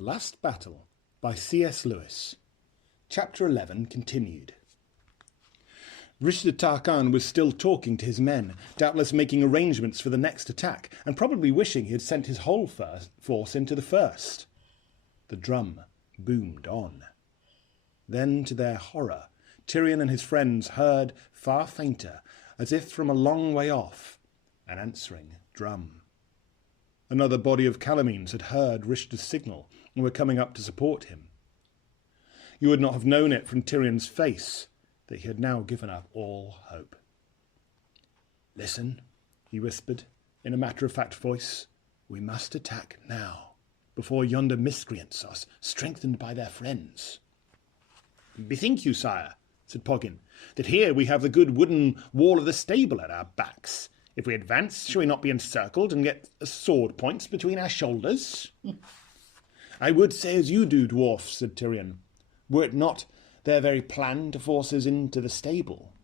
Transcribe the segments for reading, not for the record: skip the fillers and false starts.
The Last Battle by C.S. Lewis. Chapter 11 continued. Rishda Tarkhan was still talking to his men, doubtless making arrangements for the next attack, and probably wishing he had sent his whole force into the first. The drum boomed on. Then, to their horror, Tyrion and his friends heard, far fainter, as if from a long way off, an answering drum. Another body of Calamines had heard Rishda's signal and were coming up to support him. You would not have known it from Tyrion's face that he had now given up all hope. "Listen," he whispered, in a matter-of-fact voice. "We must attack now, before yonder miscreants are strengthened by their friends." "Bethink you, sire," said Poggin, "that here we have the good wooden wall of the stable at our backs. If we advance, shall we not be encircled and get sword points between our shoulders?" "I would say as you do, dwarf," said Tyrion, "were it not their very plan to force us into the stable.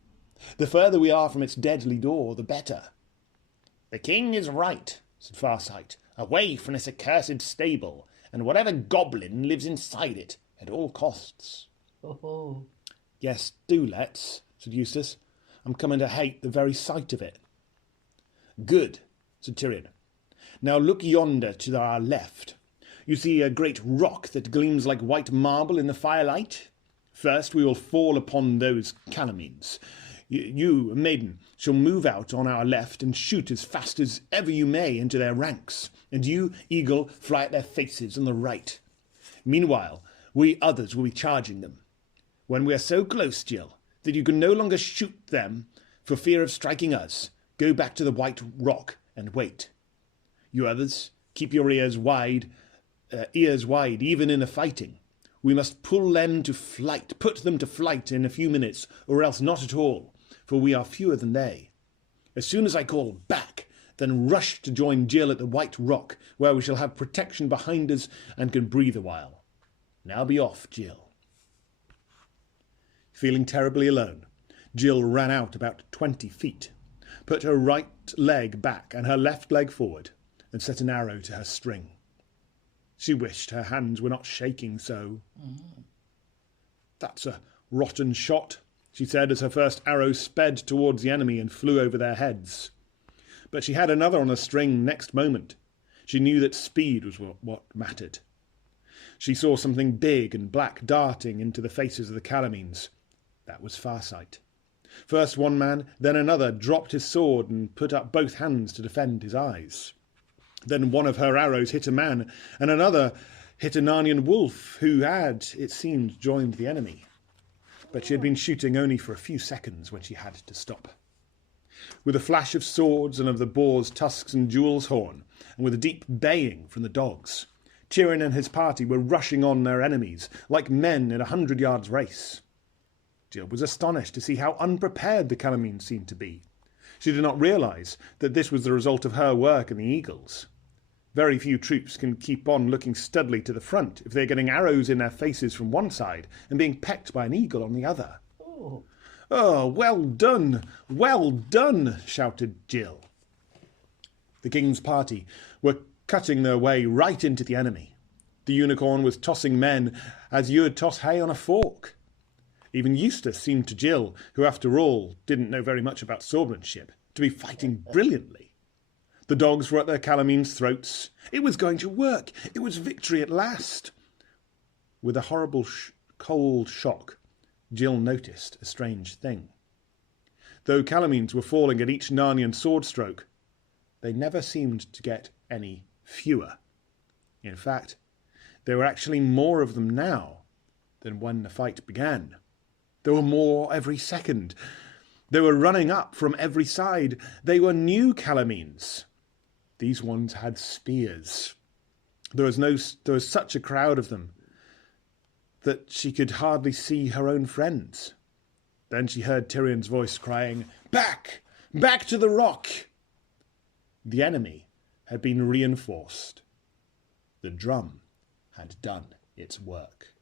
The further we are from its deadly door, the better." "The king is right," said Farsight. "Away from this accursed stable, and whatever goblin lives inside it, at all costs." Oh. "Yes, do let's," said Eustace. "I'm coming to hate the very sight of it." "Good," said Tyrion. "Now look yonder to our left. You see a great rock that gleams like white marble in the firelight? First we will fall upon those Calamines. You, maiden, shall move out on our left and shoot as fast as ever you may into their ranks, and you, Eagle, fly at their faces on the right. Meanwhile, we others will be charging them. When we are so close, Jill, that you can no longer shoot them for fear of striking us, go back to the white rock and wait. You others, keep your ears wide, even in the fighting. We must pull them to flight, put them to flight in a few minutes, or else not at all, for we are fewer than they. As soon as I call back, then rush to join Jill at the white rock, where we shall have protection behind us and can breathe a while. Now be off, Jill." Feeling terribly alone, Jill ran out about 20 feet, put her right leg back and her left leg forward, and set an arrow to her string. She wished her hands were not shaking so. "That's a rotten shot," she said as her first arrow sped towards the enemy and flew over their heads. But she had another on the string next moment. She knew that speed was what mattered. She saw something big and black darting into the faces of the Calamines. That was Farsight. First one man, then another, dropped his sword and put up both hands to defend his eyes. Then one of her arrows hit a man, and another hit a Narnian wolf, who had, it seemed, joined the enemy. But she had been shooting only for a few seconds when she had to stop. With a flash of swords and of the boar's tusks and jewel's horn, and with a deep baying from the dogs, Tyrion and his party were rushing on their enemies, like men in 100 yards race. Jill was astonished to see how unprepared the Calamines seemed to be. She did not realise that this was the result of her work and the Eagle's. Very few troops can keep on looking steadily to the front if they are getting arrows in their faces from one side and being pecked by an eagle on the other. "Oh, well done, shouted Jill. The king's party were cutting their way right into the enemy. The unicorn was tossing men as you would toss hay on a fork. Even Eustace seemed to Jill, who after all didn't know very much about swordsmanship, to be fighting brilliantly. The dogs were at their Calamines' throats. It was going to work. It was victory at last. With a horrible cold shock, Jill noticed a strange thing. Though Calamines were falling at each Narnian sword stroke, they never seemed to get any fewer. In fact, there were actually more of them now than when the fight began. There were more every second. They were running up from every side. They were new Calamines. These ones had spears. There was such a crowd of them that she could hardly see her own friends. Then she heard Tyrion's voice crying, "Back! Back to the rock!" The enemy had been reinforced. The drum had done its work.